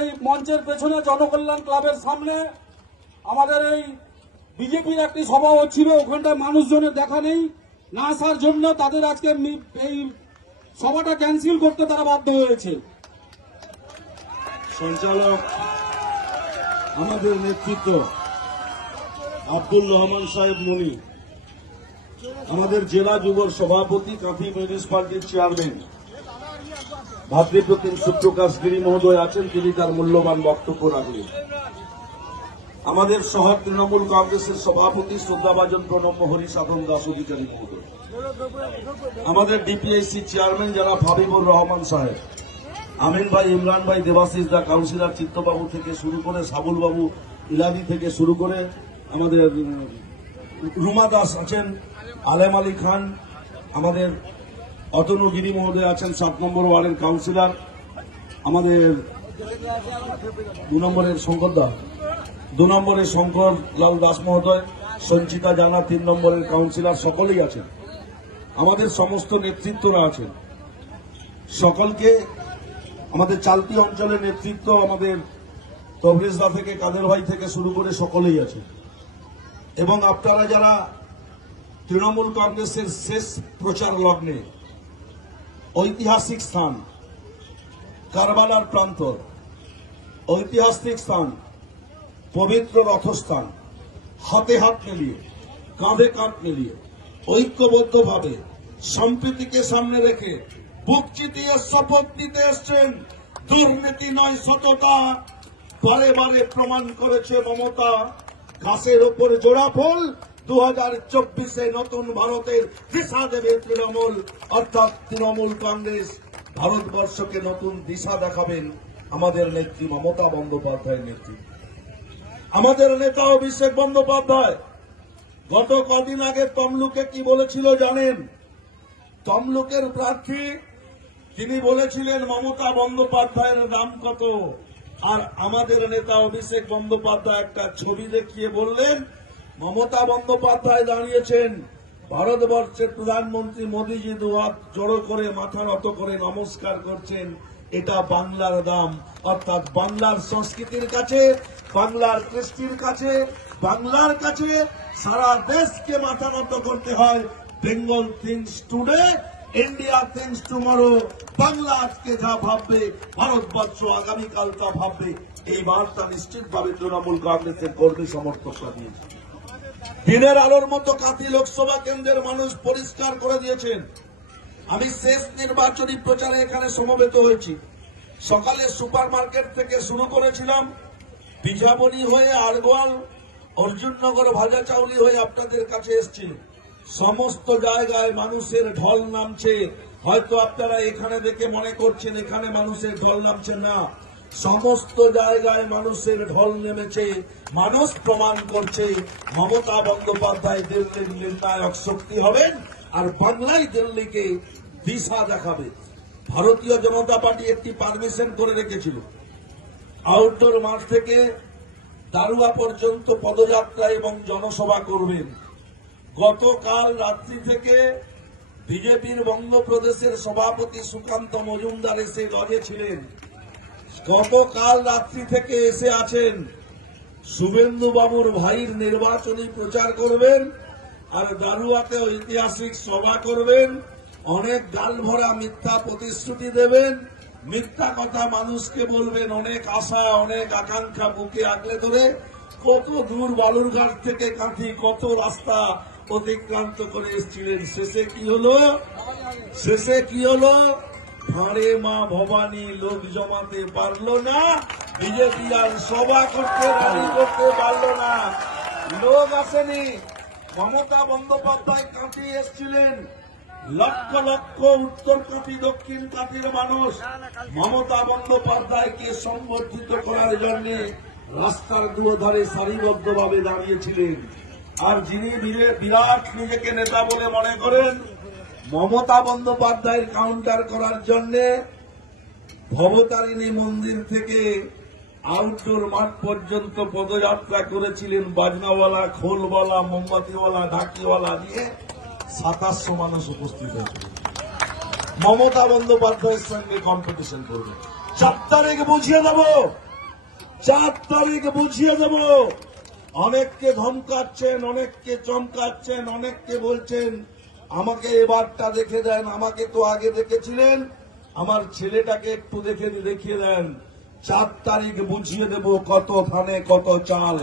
এই মঞ্চের পেছনে জনকল্যাণ ক্লাবের সামনে আমাদের এই বিজেপির একটি সভা হচ্ছিল, ওখানটায় মানুষজনের দেখা নেই, না আসার জন্য তাদের আজকে এই সভাটা ক্যান্সেল করতে তারা বাধ্য হয়েছে। সঞ্চালক আমাদের নেতৃত্ব আব্দুল রহমান সাহেব মনি, আমাদের জেলা যুব সভাপতি, কাঁথি মিউনিসিপালিটির চেয়ারম্যান ভাতৃপ্রতিম সুপ্রকাশ গিরি মহোদয় আছেন, তিনি তার মূল্যবান বক্তব্য রাখলেন। আমাদের শহর তৃণমূল কংগ্রেসের সভাপতি শ্রদ্ধাভাজন প্রণব হরি সাধন দাস অধিকারী মহোদয়, আমাদের ডিপিআইসি চেয়ারম্যান যারা হাবিবুর রহমান সাহেব, আমিন ভাই, ইমরান ভাই, দেবাশিস দা, কাউন্সিলর চিত্তবাবু থেকে শুরু করে সাবুল বাবু ইলাদি থেকে শুরু করে আমাদের রুমা দাস আছেন, আলেম আলী খান, আমাদের অতনু গিরি মহোদয় আছেন 7 নম্বর ওয়ার্ডের কাউন্সিলর, আমাদের 2 নম্বরের শঙ্কর দা, 2 নম্বরের শঙ্কর লাল দাস মহোদয়, সঞ্চিতা জানা 3 নম্বরের কাউন্সিলর, সকলেই আছেন, আমাদের সমস্ত নেতৃত্বরা আছেন। সকলকে আমাদের চালতি অঞ্চলের নেতৃত্ব, আমাদের তবরেজদা থেকে কাদের ভাই থেকে শুরু করে সকলেই আছে। এবং আপনারা যারা তৃণমূল কংগ্রেসের শেষ প্রচার লগ্নে ঐতিহাসিক স্থান কারবালার প্রান্তর, ঐতিহাসিক স্থান পবিত্র রথস্থান, হাতে হাত মিলিয়ে কাঁধে কাঁধ মিলিয়ে ঐক্যবদ্ধভাবে সম্প্রীতিকে সামনে রেখে বুক চিতিয়ে শপথ নিতে এসছেন। দুর্নীতি নয় সততা, বারে বারে প্রমাণ করেছে মমতা। ঘাসের ওপর জোড়া ফুল, 2024-এ নতুন ভারতের দিশা দেবে তৃণমূল, অর্থাৎ তৃণমূল কংগ্রেস ভারতবর্ষকে নতুন দিশা দেখাবেন আমাদের নেত্রী মমতা বন্দ্যোপাধ্যায়ের নেতৃত্বে। আমাদের নেতা অভিষেক বন্দ্যোপাধ্যায় গত কদিন আগে তমলুকে কি বলেছিল জানেন? তমলুকের প্রার্থী তিনি বলেছিলেন মমতা বন্দ্যোপাধ্যায়ের দাম কত, আর আমাদের নেতা অভিষেক বন্দ্যোপাধ্যায় একটা ছবি দেখিয়ে বললেন মমতা বন্দ্যোপাধ্যায় দাঁড়িয়েছেন, ভারতবর্ষের প্রধানমন্ত্রী মোদীজি দুহাত জড়ো করে মাথা নত করে নমস্কার করছেন, এটা বাংলার দাম। অর্থাৎ বাংলার সংস্কৃতির কাছে, বাংলার কৃষ্টির কাছে, বাংলার কাছে সারা দেশকে মাথা নত করতে হয়। Bengal things today, India things tomorrow. Bangla আজকে যা ভাববে, ভারতবর্ষ আগামীকাল তা ভাববে। এই বার্তা নিশ্চিতভাবে তৃণমূল কংগ্রেসের কর্মী সমর্থকরা দিয়েছে। দিনের আলোর মতো কাঁথি লোকসভা কেন্দ্রের মানুষ পরিষ্কার করে দিয়েছেন। আমি শেষ নির্বাচনী প্রচারে এখানে সমবেত হয়েছি। সকালে সুপার মার্কেট থেকে শুরু করেছিলাম, বিঝাবনি হয়ে আড়গোয়াল, অর্জুননগর, ভাজাচাউলি হয়ে আপনাদের কাছে এসেছি। সমস্ত জায়গায় মানুষের ঢল নামছে। হয়তো আপনারা এখানে দেখে মনে করছেন এখানে মানুষের ঢল নামছে না, সমস্ত জায়গায় মানুষের ঢল নেমেছে। মানুষ প্রমাণ করছে মমতা বন্দ্যোপাধ্যায় দিল্লির নির্ণায়ক শক্তি হবেন, আর বাংলায় দিল্লিকে দিশা দেখাবে। ভারতীয় জনতা পার্টি একটি পারমিশন করে রেখেছিল, আউটডোর মাঠ থেকে দারুয়া পর্যন্ত পদযাত্রা এবং জনসভা করবেন। গতকাল রাত্রি থেকে বিজেপির বঙ্গপ্রদেশের সভাপতি সুকান্ত মজুমদার এসে লজে ছিলেন। গতকাল রাত্রি থেকে এসে আছেন, শুভেন্দু বাবুর ভাইয়ের নির্বাচনী প্রচার করবেন, আর দারুয়াতে ঐতিহাসিক সভা করবেন। অনেক গাল ভরা মিথ্যা প্রতিশ্রুতি দেবেন, মিথ্যা কথা মানুষকে বলবেন, অনেক আশা অনেক আকাঙ্ক্ষা বুকে আগলে ধরে কত দূর বালুরঘাট থেকে কাঁথি কত রাস্তা অতিক্রান্ত করে এসেছিলেন। শেষে কি হলো? ভাঁড়ে মা ভবানী লোক জমাতে পারল না, বিজেপি আর সভা করতে রাজি করতে পারল না, লোক আসেনি। মমতা বন্দ্যোপাধ্যায় কাঁথি এসেছিলেন, লক্ষ লক্ষ উত্তর কাঁথি দক্ষিণ কাঁথির মানুষ মমতা বন্দ্যোপাধ্যায়কে সংবর্ধিত করার জন্য রাস্তার দুধারে সারিবদ্ধভাবে দাঁড়িয়েছিলেন। আর যিনি বিরাট নিজেকে নেতা বলে মনে করেন, মমতা বন্দ্যোপাধ্যায়ের কাউন্টার করার জন্য ভবতারিণী মন্দির থেকে আউটডোর মাঠ পর্যন্ত পদযাত্রা করেছিলেন। বাজনাওয়ালা, খোলওয়ালা, মোমবাতিওয়ালা, ঢাকিওয়ালা দিয়ে 2700 মানুষ উপস্থিত হয়েছিল। মমতা বন্দ্যোপাধ্যায়ের সঙ্গে কম্পিটিশন করবে। 4 তারিখ বুঝিয়ে দেব, 4 তারিখ বুঝিয়ে দেব। অনেককে ধমকাচ্ছেন, অনেককে চমকাচ্ছেন, অনেককে বলছেন আমাকে এবারটা দেখে দেন, আমাকে তো আগে দেখেছিলেন, আমার ছেলেটাকে একটু দেখিয়ে দেন। 4 তারিখ বুঝিয়ে দেব কত ধানে কত চাল।